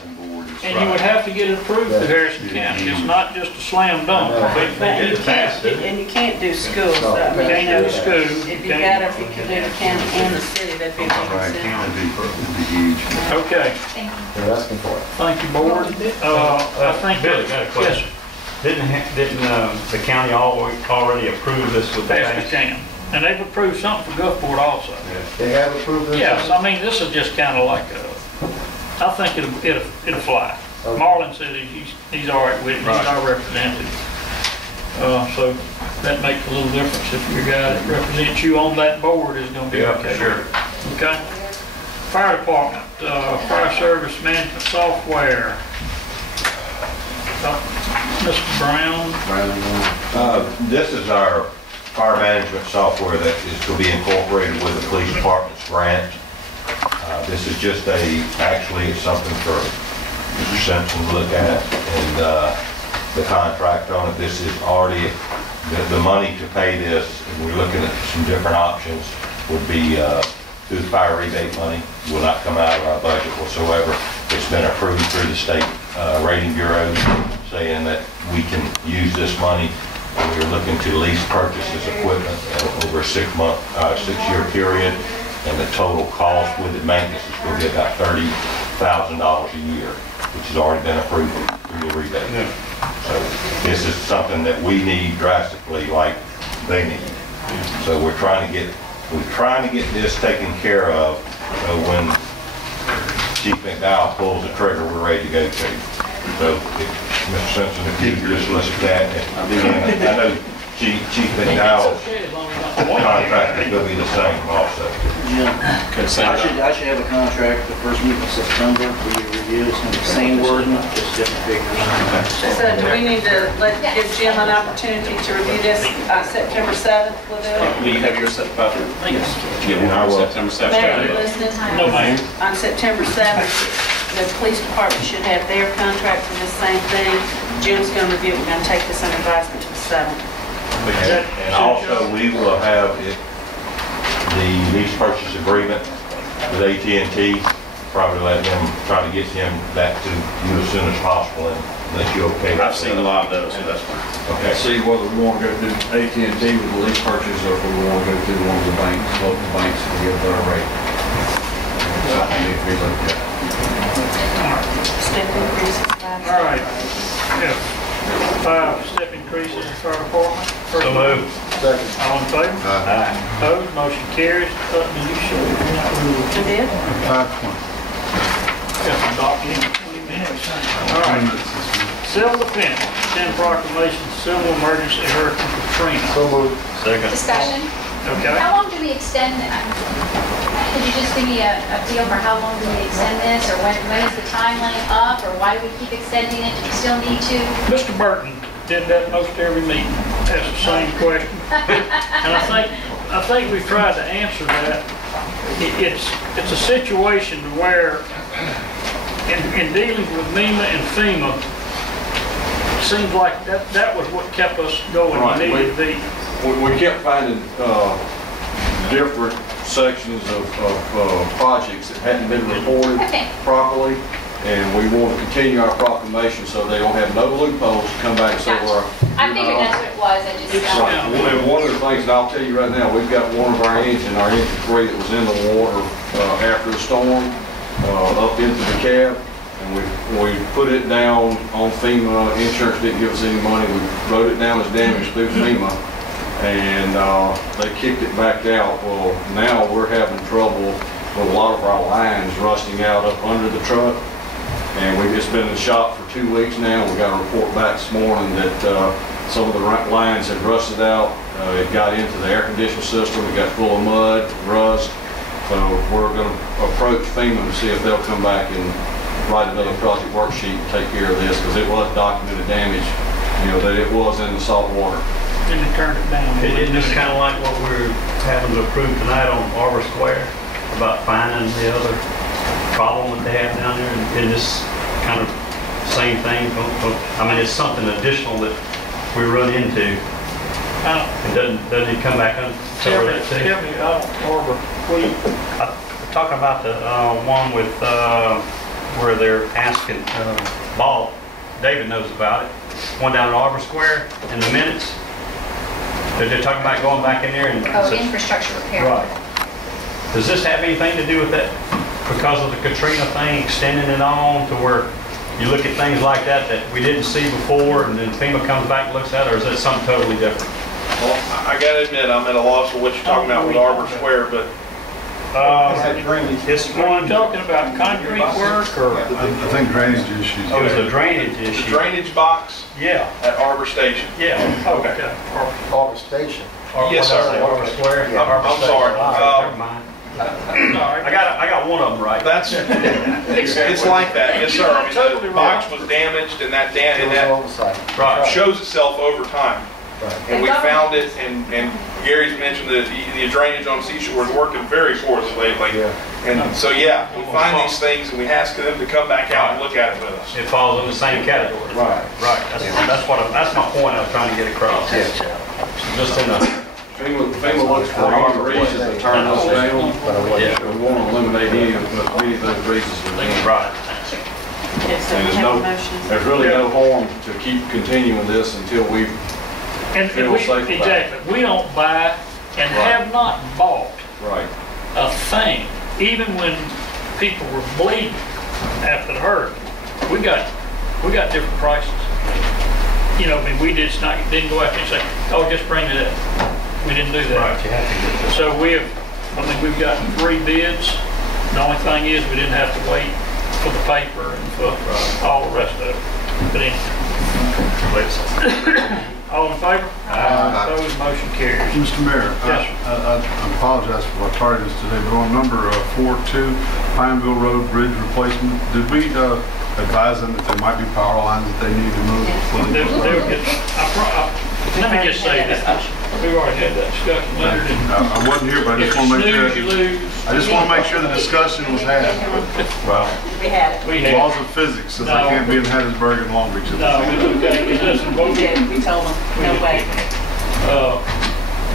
on board. And you would have to get it approved through Harrison County. It's not just a slam dunk. And you can't do schools, though. I mean, Can't do school. If you got, if you could do the county and the city, that'd be a big Right, incentive. county would be huge. Okay, They're asking for it. thank you, board. I think. Billy, got a question. Didn't the county already approve this with the Yes, we can. And they've approved something for Gulfport also. They have approved this? Yes, I mean, this is just kind of like I think it'll fly. Okay. Marlon said he's all right with it, he's our representative. So that makes a little difference if your guy that represents you on that board is gonna be okay. Sure. Okay. Fire department, fire service management software. Mr. Brown. This is our fire management software that is to be incorporated with the police department's grant. This is just actually it's something for Mr. Simpson to look at, and the contract on it. This is already, the money to pay this, and we're looking at some different options, would be through the fire rebate money. Will not come out of our budget whatsoever. It's been approved through the state rating bureaus, saying that we can use this money. We're looking to lease purchase this equipment over a 6-year period, and the total cost with the maintenance is going to be about $30,000 a year, which has already been approved through the rebate. So this is something that we need drastically, like they need. So we're trying to get this taken care of, so when Chief McDowell pulls the trigger, we're ready to go to. So, Mr. Simpson, if you could just look at that, and I know Chief McDowell's contract is going to be the same also. I should have a contract the first week of September for you to review. It's going to be the same wording, just different figures. So do we need to give Jim an opportunity to review this on September 7th? We'll do it. Will you have your set up? Yes. Give one for September Mayor, you 7th. listening? No, ma'am. On September 7th, the police department should have their contract for the same thing. Jim's going to review it. We're going to take this under advisement to the 7th. And also, we will have the lease purchase agreement with AT&T, probably try to get him back to you as soon as possible, and let you okay. I've seen a lot of those, so that's fine. Okay. See whether we want to go do AT&T with the lease purchase, or if we want to go through one of the banks, local banks, and get a better rate. Something needs to be looked at. Step increases. All right. Yeah. 5 step increases in fire department. So moved. Second. All in favor? Aye. Opposed? Motion carries. Do you show that rule? You did? 520. Got some document in 20 minutes. All right. Civil defense, send proclamation, civil emergency Hurricane Katrina. So moved. Second. Discussion. Okay? How long do we extend, could you just give me a feel for how long do we extend this, or when is the timeline up, or why do we keep extending it? Do we still need to? Mr. Burton did that most every meeting, asked the same question. And I think we've tried to answer that. It's a situation where in dealing with MEMA and FEMA, it seems like that was what kept us going. Right. We needed to be. We kept finding different sections of projects that hadn't been reported properly, and we want to continue our proclamation so they don't have no loopholes to come back and say, well, I figured that's what it was, I just. right. And one of the things, and I'll tell you right now, we've got one of our engine 3 that was in the water after the storm, up into the cab, and we put it down on FEMA. Insurance didn't give us any money. We wrote it down as damage through FEMA, and they kicked it back out. Well, now we're having trouble with a lot of our lines rusting out up under the truck, and we've just been in the shop for 2 weeks now. We got a report back this morning that some of the lines had rusted out. It got into the air conditioning system. It got full of mud, rust. So we're going to approach FEMA to see if they'll come back and write another project worksheet and take care of this, because it was documented damage, that it was in the salt water. And they turned it down. Isn't this kind of like what we're having to approve tonight on Arbor Square, about finding the other problem that they have down there? And this kind of same thing? I mean, it's something additional that we run into. And doesn't it come back on? Tell me, Arbor, We're talking about the one with where they're asking, Ball, David knows about it, one down at Arbor Square in the minutes. They're talking about going back in there and. Oh, infrastructure repair. Right. Does this have anything to do with that? Because of the Katrina thing, extending it on to where you look at things like that that we didn't see before and then FEMA comes back and looks at it, or is that something totally different? Well, I gotta admit, I'm at a loss for what you're talking about with Arbor Square, but It's Are one, you talking about concrete work or? I think drainage issues. oh, it's a drainage the issue. drainage box Yeah, at Arbor Station. yeah. Okay. Arbor Station. Yes, sir. Arbor Square. Yeah. Arbor I'm Station. sorry. Never mind. Sorry. I got one of them right. That's, it's like that, yes, sir. I mean, the box was damaged and that It was that oversight. Right. shows itself over time. Right. And we found it, and Gary's mentioned that the drainage on Seashore is working very poorly lately. Yeah. And so, yeah, we find these things and we ask them to come back out and look at it with us. It falls in the same category. Right. Right. That's my point I was trying to get across. Just in a. FEMA looks for any reason to turn us down. We want to eliminate any of those reasons. Right. Okay, so And we there's have a no, motion. there's really no harm to keep continuing this until we And feel we, safe about it. exactly, we don't buy and have not bought Right. a thing, even when people were bleeding after the hurricane. We got different prices. You know, I mean, we just not, didn't go out there and say, oh, just bring it up. We didn't do that. Right, you have to get this. So we've gotten 3 bids. The only thing is, we didn't have to wait for the paper and for all the rest of it. But anyway, all in favor? Opposed, motion carries. Mr. Mayor, Yes, I apologize for my tardiness today, but on number 4-2, Pineville Road Bridge Replacement, did we advise them that there might be power lines that they need to move? They'll get, let me just say that, we've already had that discussion, Leonard. I wasn't here, but I If just you want to make snooze, you sure, lose. I just want to make sure the discussion was had. Well, We had it. We had, Laws of physics, since I can't be in Hattiesburg and Long Beach at the no, same it's okay, because listen, what We did, we told them, no way.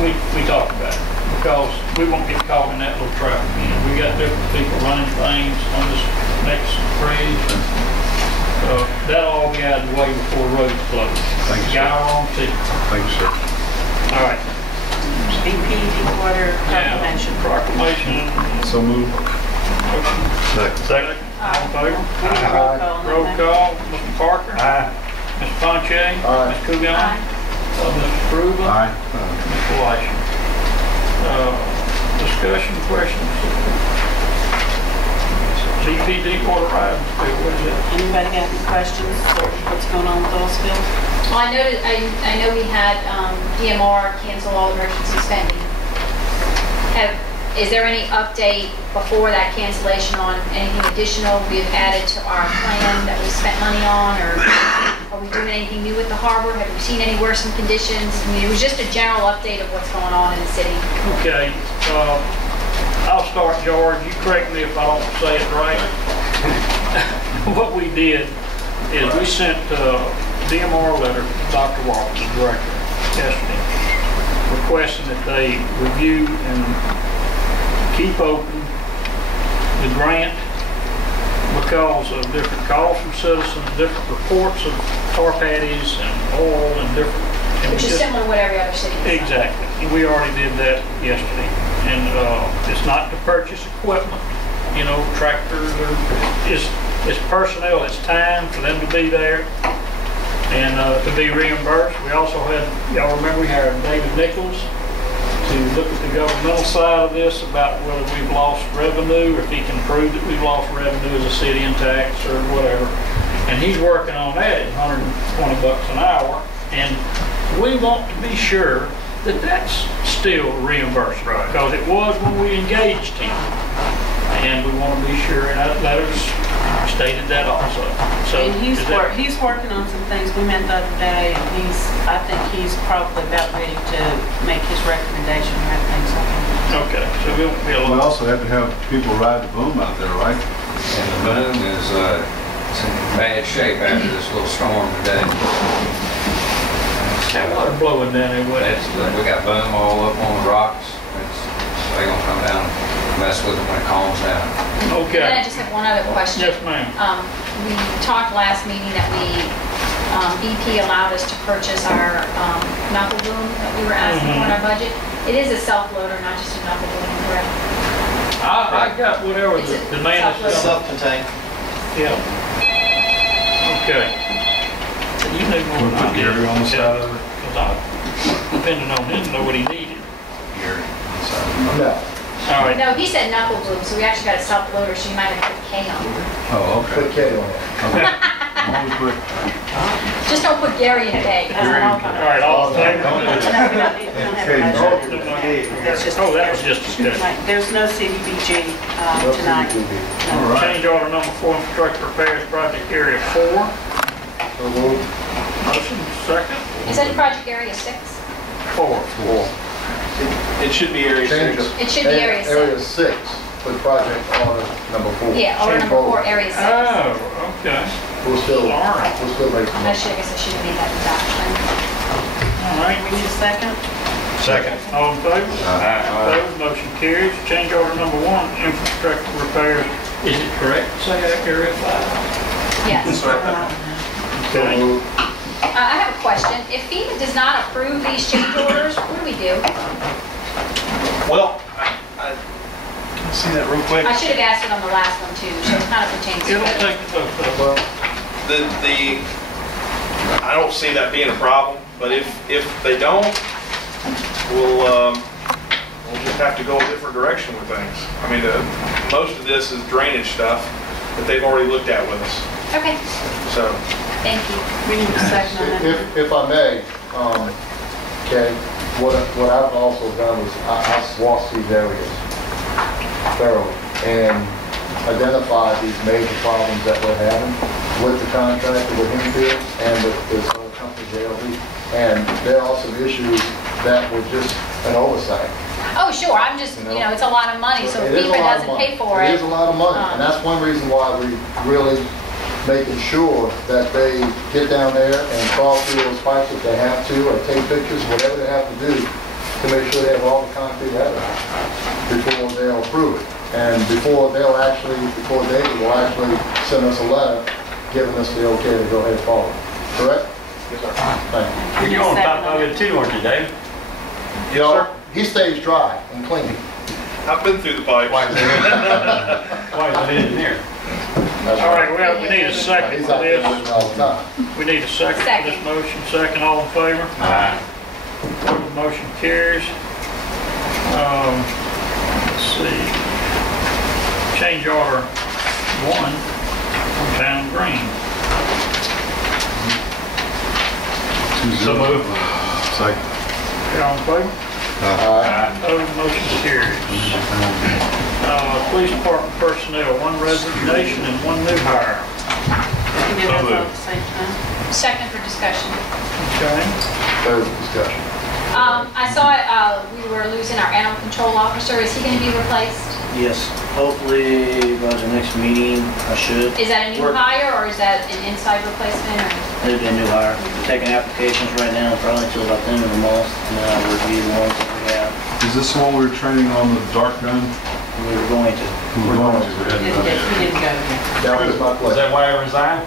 we talked about it, because we won't get caught in that little trap again. We got different people running things on this next bridge. That'll all be out of the way before the road's closed. Thank you, sir. Got our own too. Thank you, sir. All right. BP Deepwater proclamation. Proclamation. So moved. Motion. Second. All in favor? We need a roll call. on Roll that. call, Mr. Parker. Aye. Mr. Ponche. Aye. Ms. Coogan. Aye. Mr. Fruba. Aye. Mr. Weiss. Discussion, questions? BP Deepwater Riding Field, what is it? Anybody got any questions for what's going on with Oilsfield? Well, I know we had DMR cancel all emergency spending. Is there any update before that cancellation on anything additional we've added to our plan that we spent money on, or are we doing anything new with the harbor? Have we seen any worsened conditions? I mean, it was just a general update of what's going on in the city. Okay, I'll start, George, you correct me if I don't say it right. What we did is we sent DMR letter to Dr. Walker, the director, yesterday, requesting that they review and keep open the grant because of different calls from citizens, different reports of tar patties and oil and different. and Which we is just- similar to what every other city has done. Exactly. And we already did that yesterday. And it's not to purchase equipment, you know, tractors or, it's personnel, it's time for them to be there and to be reimbursed. We also had, y'all remember we hired David Nichols to look at the governmental side of this about whether we've lost revenue or if he can prove that we've lost revenue as a city in tax or whatever. And he's working on that at $120 an hour. And we want to be sure that that's still reimbursed, because it was when we engaged him. And we want to be sure, and that letters stated that also. So And is that- he's working on some things. We met the other day, and I think he's probably about ready to make his recommendation or have things like that. Okay, so we'll be a We little. also have to have people ride the boom out there, right? And the boom is it's in bad shape after this little storm today. That water blowing down there, what? We got boom all up on the rocks. They're gonna come down mess with it when it calms down. And then I Okay. just have one other question. Yes, ma'am. We talked last meeting that BP allowed us to purchase our knuckle boom that we were asking for in our budget. It is a self-loader, not just a knuckle boom, correct? I got whatever It's a the man is selling. Self-contained. Yeah. Okay. You knew more than I Put did. Gary on the side of it. Because I, depending on him, know what he needed. Gary, so. No. All right. No, he said knuckle boom, so we actually got a self-loader, so you might have put K on it. Oh, okay. Put K on it. Okay. As long as we put Just don't put Gary in K. That's all. All right, all in favor? No, we don't have a budget. That's just- Oh, that was just discussion. Right, there's no CDBG No tonight. CDBG. All right. Change order number 4, infrastructure repairs project area 4. So moved. Motion, second. Is that project area 6? 4. It should be area Change six. it. It should be area 6. Area 6, put project order number 4. Yeah, order Change number 4, order. area 6. Oh, okay. We'll still Sorry. make the I motion. guess I should have made that adoption. All right. We need a second? Second. All in favor? Opposed, motion carries. Change order number 1, infrastructure repairs. Is it correct to say that area 5? Yes. So Okay. moved. I have a question. If FEMA does not approve these change orders, what do we do? Well, I see that real quick. I should have asked it on the last one too, so it kind of pertains to It'll it. take the vote, though. Well, I don't see that being a problem, but if they don't, we'll just have to go a different direction with things. I mean, most of this is drainage stuff that they've already looked at with us, Okay, so. thank you. We need a second on that. if I may, okay, what I've also done is I swamped these areas thoroughly and identified these major problems that we're having with the contractor, with Henfield, and with this other company, JLB. And there are some issues that were just an oversight. Oh, sure, I'm just, you know, it's a lot of money, so if It is a FEMA lot of doesn't money. pay for it. It is a lot of money, and that's one reason why we really making sure that they get down there and crawl through those pipes if they have to, or take pictures, whatever they have to do, to make sure they have all the concrete evidence before they'll approve it. And before David will actually send us a letter giving us the okay to go ahead and follow. Correct? Yes, sir. Thank You're on top of it too, aren't you, Dave? you. You know, he stays dry and clean. I've been through the pipes. Why is it in here? That's All right, well, we need a second He's for out there this. with it all the time. We need a second for this Second. motion. Second, all in favor? Aye. Motion carries. Let's see. Change order 1 from Town Green. So moved. Second. All in favor? Opposed, motion carries. Police Department personnel, 1 resignation and 1 new hire. We can do those all at the same time. Second for discussion. Okay. Third discussion. I saw we were losing our animal control officer. Is he going to be replaced? Yes, hopefully by the next meeting, I should. Is that a new hire or is that an inside replacement? Or? It'll be a new hire. We're taking applications right now, probably until about the end of the month, and then I'll review the ones that we have. Is this the one we were training on the dark gun? We were going to. We were going to. We hadn't Didn't done get- it We yet. didn't go yet. That was my Is pleasure. that why I resigned?